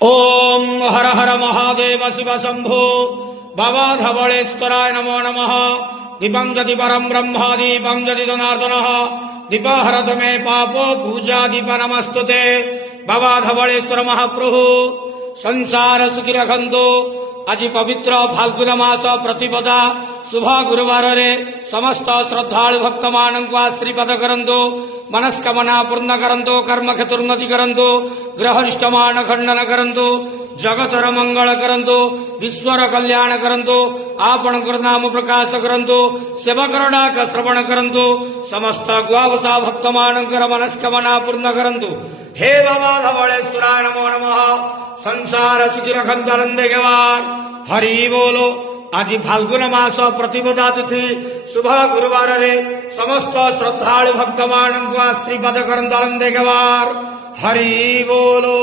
ओम हर हर महादेव शिव शंभो बाबा धवलेश्वराय नमो नमः। दीपं यदि परम ब्रह्म दीपं यदि जनार्दनः दीप हरत मे पापो पूजा दीप नमस्तुते। बाबा धवलेश्वर महाप्रभु संसार सुखी रखंतु। आज पवित्र फाल्गुन मास प्रतिपदा शुभ गुरुवार रे समस्त श्रद्धालु भक्त मान आशीर्वाद करंतु। मनस्कामना पूर्ण करंतु। कर्म क्षेत्र उन्नति करंतु। ग्रहनिष्ठ मान खंडन करंतु। जगतर मंगल करंतु। विश्वर कल्याण करंतु। आपणकर नाम प्रकाश करंतु। सेवकर डाक श्रवण करंतु। समस्त गुआवसा भक्त मानकर मनस्कामना पूर्ण करंतु। हे बाबा धवलेश्वराय नमो नमः। संसार सुखी रखंतु आनंदे गेवार। हरि बोलो। आज फाल्गुन मास प्रतिपदा तिथि शुभ गुरुवार रे समस्त श्रद्धालु भक्त मान आशीर्वाद करंतु आनंदे गेवार। हरि बोलो।